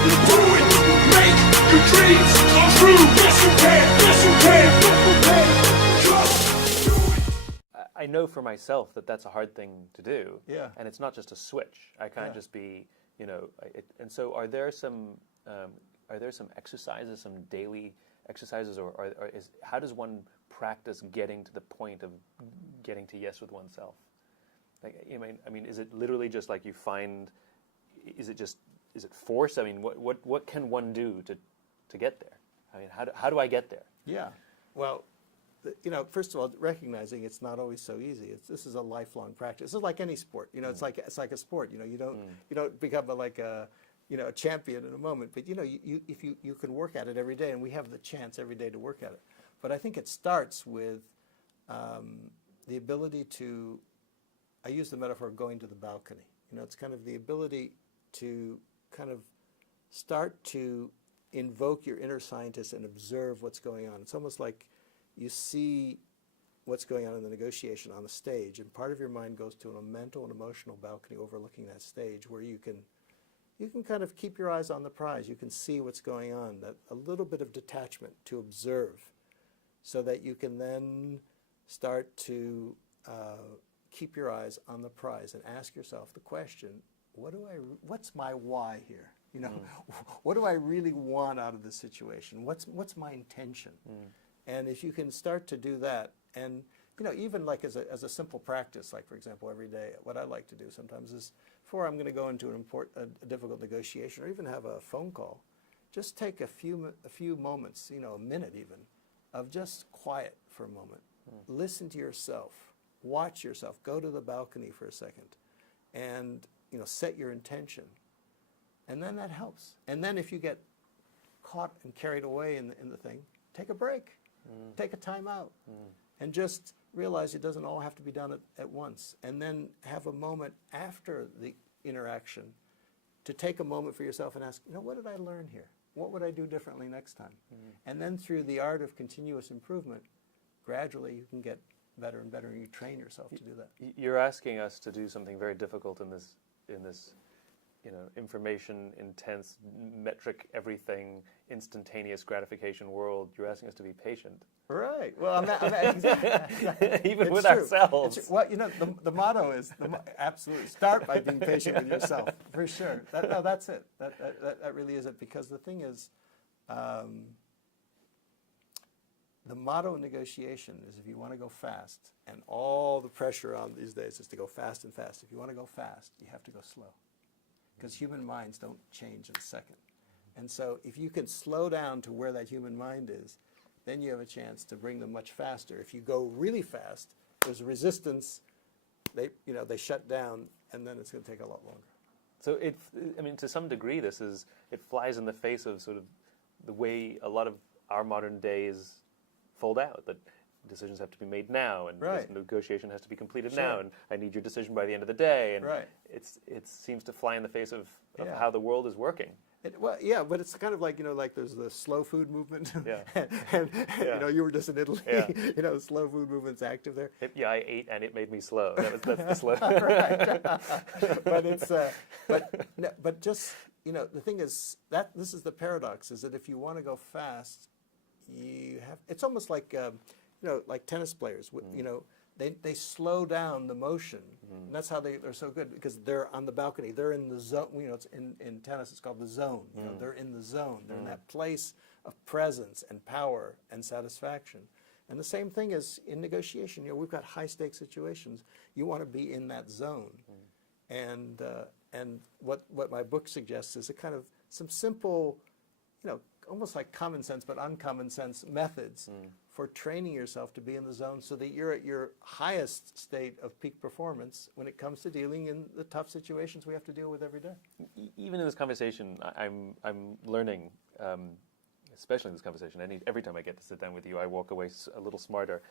Do it. Make your dreams come true. Yes, you can. Yes, you can. Just do it. I know for myself that that's a hard thing to do. Yeah. And it's not just a switch. I can't just be, and so are there some exercises, some daily exercises, or how does one practice getting to the point of getting to yes with oneself? Like, I mean, is it literally just like you find? Is it force? I mean, what can one do to get there? I mean, how do I get there? Yeah. Well, first of all, recognizing it's not always so easy. This is a lifelong practice. It's like any sport. It's like a sport. You don't become a champion in a moment. But if you can work at it every day, and we have the chance every day to work at it. But I think it starts with the ability to. I use the metaphor of going to the balcony. It's kind of the ability to kind of start to invoke your inner scientist and observe what's going on. It's almost like you see what's going on in the negotiation on the stage, and part of your mind goes to a mental and emotional balcony overlooking that stage where you can kind of keep your eyes on the prize. You can see what's going on, that a little bit of detachment to observe, so that you can then start to keep your eyes on the prize and ask yourself the question, what's my why here? What do I really want out of this situation? What's my intention? And if you can start to do that, and even like as a simple practice, like for example, every day, what I like to do sometimes is, before I'm going to go into a difficult negotiation or even have a phone call, just take a few moments, a minute even, of just quiet for a moment. Listen to yourself. Watch yourself. Go to the balcony for a second, and set your intention, and then that helps. And then if you get caught and carried away in the thing, take a break, take a timeout, and just realize it doesn't all have to be done at once. And then have a moment after the interaction to take a moment for yourself and ask, what did I learn here? What would I do differently next time? And then through the art of continuous improvement, gradually you can get better and better, and you train yourself to do that. You're asking us to do something very difficult in this information intense, metric everything, instantaneous gratification world. You're asking us to be patient. Right. Well, exactly. Even with true. ourselves. Well, the motto is absolutely start by being patient with yourself, for sure. That's it. That really is it. Because the thing is, the motto in negotiation is, if you want to go fast, and all the pressure on these days is to go fast and fast. If you want to go fast, you have to go slow, because human minds don't change in a second. And so if you can slow down to where that human mind is, then you have a chance to bring them much faster. If you go really fast, there's resistance, they shut down, and then it's going to take a lot longer. So to some degree, it flies in the face of sort of the way a lot of our modern days fold out, that decisions have to be made now, and this negotiation has to be completed now, and I need your decision by the end of the day, and it seems to fly in the face of how the world is working. But it's kind of like, there's the slow food movement, Yeah. and you were just in Italy, the slow food movement's active there. I ate and it made me slow. That's the slow. Right. But it's, but just, the thing is, this is the paradox, is that if you want to go fast, it's almost like, like tennis players, they slow down the motion. And that's how they're so good, because they're on the balcony. They're in the zone. It's in tennis, it's called the zone. They're in the zone. They're in that place of presence and power and satisfaction. And the same thing is in negotiation. We've got high stakes situations. You want to be in that zone. And what my book suggests is a kind of some simple, almost like common sense, but uncommon sense methods for training yourself to be in the zone, so that you're at your highest state of peak performance when it comes to dealing in the tough situations we have to deal with every day. Even in this conversation, I'm learning, especially in this conversation. Every time I get to sit down with you, I walk away a little smarter.